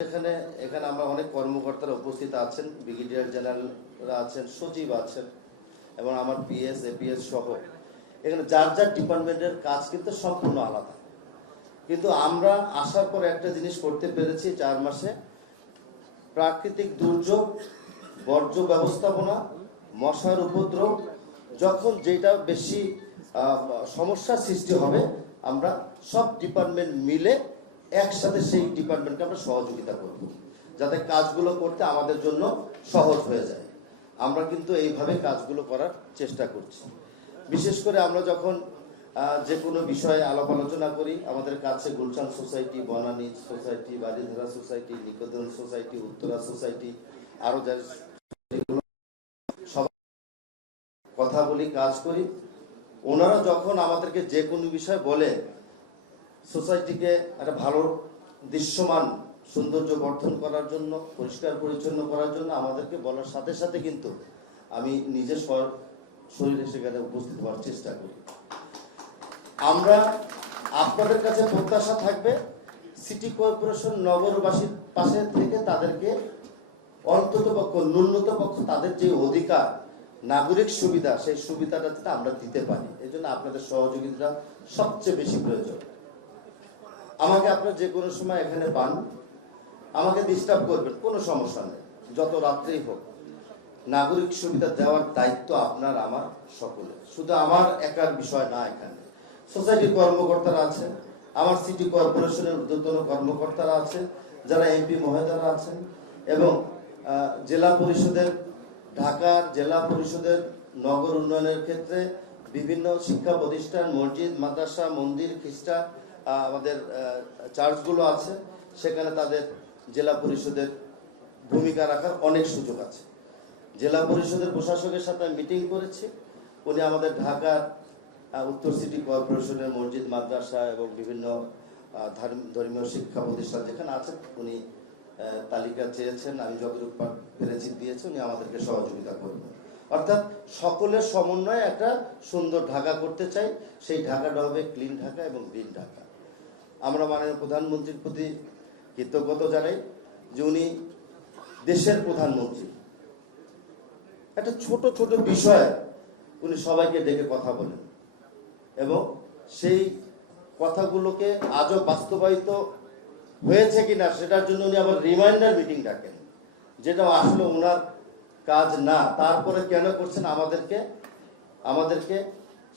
এখানে এখানে আমরা অনেক কর্মকর্তারা উপস্থিত আছেন, ব্রিগেডিয়ার জেনারেলরা আছেন, সচিব আছেন এবং আমার পিএস এপিএস সহ এখানে যার যার ডিপার্টমেন্টের কাজ কিন্তু সম্পূর্ণ আলাদা। কিন্তু আমরা আসার পর একটা জিনিস করতে পেরেছি, 4 মাসে প্রাকৃতিক দুর্যোগ, বর্জ্য ব্যবস্থাপনা, মশার উপদ্রব, যখন যেটা বেশি সমস্যার সৃষ্টি হবে আমরা সব ডিপার্টমেন্ট মিলে একসাথে সেই ডিপার্টমেন্টকে আমরা সহযোগিতা করব, যাতে কাজগুলো করতে আমাদের জন্য সহজ হয়ে যায়। আমরা কিন্তু এইভাবে কাজগুলো করার চেষ্টা করছি। বিশেষ করে আমরা যখন যে কোনো বিষয়ে আলাপ আলোচনা করি, আমাদের কাছে Gulshan society, Banani society, Baridhara society, Niketan society, Uttara society, আরও যার সবাই কথা বলি, কাজ করি। ওনারা যখন আমাদেরকে যে কোনো বিষয় বলে, সোসাইটিকে একটা ভালো দৃশ্যমান সৌন্দর্য বর্ধন করার জন্য, পরিষ্কার পরিচ্ছন্ন করার জন্য আমাদেরকে বলার সাথে সাথে কিন্তু আমি নিজে শরীরে সেখানে উপস্থিত হওয়ার চেষ্টা করি। আমরা আপনাদের কাছে প্রত্যাশা থাকবে সিটি কর্পোরেশন নগরবাসীর পাশে থেকে তাদেরকে অন্ততপক্ষ ন্যূনতপক্ষ তাদের যে অধিকার, নাগরিক সুবিধা, সেই সুবিধাটা যাতে আমরা দিতে পারি। এই জন্য আপনাদের সহযোগিতা সবচেয়ে বেশি প্রয়োজন। আমাকে আপনারা যে কোনো সময় এখানে পান, আমাকে ডিস্টার্ব করবেন, কোনো সমস্যা নেই, যত রাত্রেই হোক। নাগরিক সুবিধা দেওয়ার দায়িত্ব আপনার আমার সকলের, শুধু আমার একার বিষয় না। এখানে সোসাইটির কর্মকর্তারা আছেন, আমার সিটি কর্পোরেশনের ঊর্ধ্বতন কর্মকর্তারা আছেন, যারা এমপি মহোদয়রা আছেন, এবং জেলা পরিষদের, ঢাকার জেলা পরিষদের নগর উন্নয়নের ক্ষেত্রে বিভিন্ন শিক্ষা প্রতিষ্ঠান, মসজিদ, মাদ্রাসা, মন্দির, খ্রিস্টান আমাদের চার্চগুলো আছে, সেখানে তাদের জেলা পরিষদের ভূমিকা রাখার অনেক সুযোগ আছে। জেলা পরিষদের প্রশাসকের সাথে মিটিং করেছি, উনি আমাদের ঢাকার উত্তর সিটি কর্পোরেশনের মসজিদ, মাদ্রাসা এবং বিভিন্ন ধর্মীয় শিক্ষা প্রতিষ্ঠান যেখানে আছে উনি তালিকা চেয়েছেন, আমি যতটুকু পেরেছি দিয়েছি, উনি আমাদেরকে সহযোগিতা করবেন। অর্থাৎ সকলের সমন্বয়ে একটা সুন্দর ঢাকা করতে চাই। সেই ঢাকাটা হবে ক্লিন ঢাকা এবং গ্রিন ঢাকা। আমরা মাননীয় প্রধানমন্ত্রীর প্রতি কৃতজ্ঞতা জানাই যে উনি দেশের প্রধানমন্ত্রী। একটা ছোট ছোট বিষয়ে উনি সবাইকে ডেকে কথা বলেন এবং সেই কথাগুলোকে আজও বাস্তবায়িত হয়েছে কিনা সেটার জন্য উনি আবার রিমাইন্ডার মিটিং ডাকেন, যেটা আসলে ওনার কাজ না। তারপরে কেন করছেন? আমাদেরকে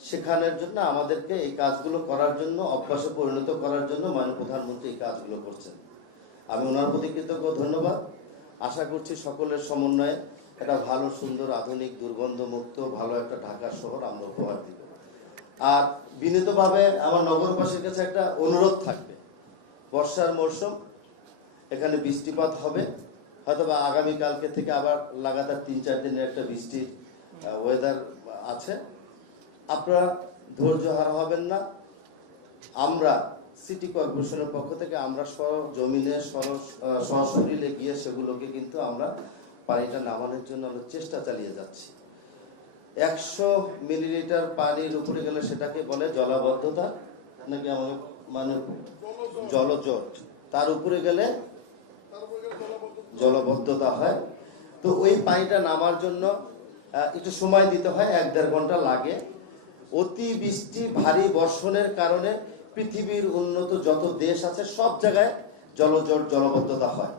শেখানোর জন্য, আমাদেরকে এই কাজগুলো করার জন্য, অভ্যাসে পরিণত করার জন্য মাননীয় প্রধানমন্ত্রী এই কাজগুলো করছেন। আমি ওনার প্রতি কৃতজ্ঞ, ধন্যবাদ। আশা করছি সকলের সমন্বয়ে একটা ভালো, সুন্দর, আধুনিক, দুর্গন্ধমুক্ত ভালো একটা ঢাকা শহর আমরা উপহার দিব। আর বিনীতভাবে আমার নগরবাসীর কাছে একটা অনুরোধ থাকবে, বর্ষার মরশুম, এখানে বৃষ্টিপাত হবে, হয়তো বা আগামীকালকে থেকে আবার লাগাতার 3-4 দিনের একটা বৃষ্টির ওয়েদার আছে। আপনারা ধৈর্য হারা হবেন না। আমরা সিটি কর্পোরেশনের পক্ষ থেকে আমরা জমিনে সশরীরে গিয়ে সেগুলোকে কিন্তু আমরা পানিটা নামানোর জন্য আমরা চেষ্টা চালিয়ে যাচ্ছি। 100 মিলিলিটার পানির উপরে গেলে সেটাকে বলে জলাবদ্ধতা, নাকি আমাদের মানে জলজট, তার উপরে গেলে জলবদ্ধতা হয়। তো ওই পানিটা নামার জন্য একটু সময় দিতে হয়, 1-1.5 ঘন্টা লাগে। অতি বৃষ্টি, ভারী বর্ষণের কারণে পৃথিবীর উন্নত যত দেশ আছে সব জায়গায় জলজট, জলবদ্ধতা হয়।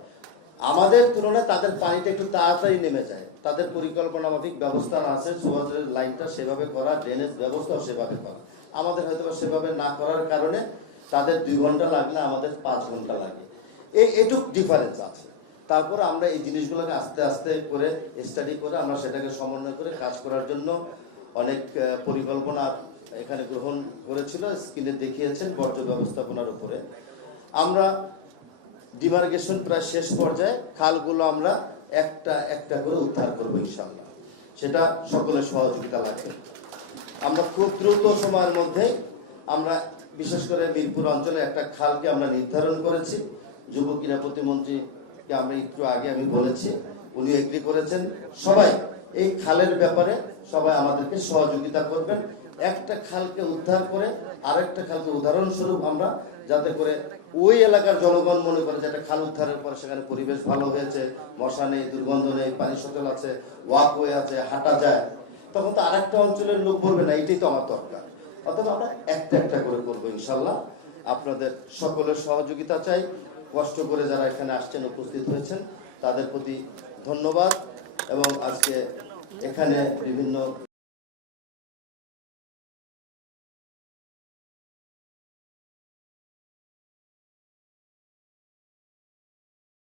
আমাদের তুলনায় তাদের পানিটা একটু তাড়াতাড়ি নেমে যায়। তাদের পরিকল্পনা মাফিক ব্যবস্থা আছে, সুয়ারের লাইনটা সেভাবে করা, ড্রেনেজ ব্যবস্থাও সেভাবে করা। আমাদের হয়তো সেভাবে না করার কারণে তাদের 2 ঘন্টা লাগলে আমাদের 5 ঘন্টা লাগে। এইটুক ডিফারেন্স আছে। তারপর আমরা এই জিনিসগুলোকে আস্তে আস্তে করে স্টাডি করে আমরা সেটাকে সমন্বয় করে কাজ করার জন্য অনেক পরিকল্পনা এখানে গ্রহণ করেছিল, স্ক্রিনে দেখিয়েছেন। বর্জ্য ব্যবস্থাপনার উপরে আমরা ডিমার্গেশন প্রায় শেষ পর্যায়ে, খালগুলো আমরা একটা একটা করে উদ্ধার করবো ইনশাআল্লাহ। সেটা সকলের সহযোগিতা লাগবে। আমরা খুব দ্রুত সময়ের মধ্যে আমরা বিশেষ করে মিরপুর অঞ্চলে একটা খালকে আমরা নির্ধারণ করেছি। যুব ক্রীড়া প্রতিমন্ত্রীকে আমরা একটু আগে আমি বলেছি, উনি এগ্রি করেছেন। সবাই এই খালের ব্যাপারে সবাই আমাদেরকে সহযোগিতা করবেন। একটা খালকে উদ্ধার করে আরেকটা খালকে উদাহরণস্বরূপ আমরা যাতে করে ওই এলাকার জনগণ মনে করে যে একটা খাল উদ্ধারের পরে সেখানে পরিবেশ ভালো হয়েছে, মশা নেই, দুর্গন্ধ নেই, পানি সচল আছে, ওয়াকওয়ে আছে, হাঁটা যায়, তখন তো আরেকটা অঞ্চলের লোক বলবে না এটাই তো আমার দরকার। অথবা আমরা একটা একটা করে করবো ইনশাল্লাহ। আপনাদের সকলের সহযোগিতা চাই। কষ্ট করে যারা এখানে আসছেন, উপস্থিত হয়েছেন, তাদের প্রতি ধন্যবাদ। এবং আজকে এখানে বিভিন্ন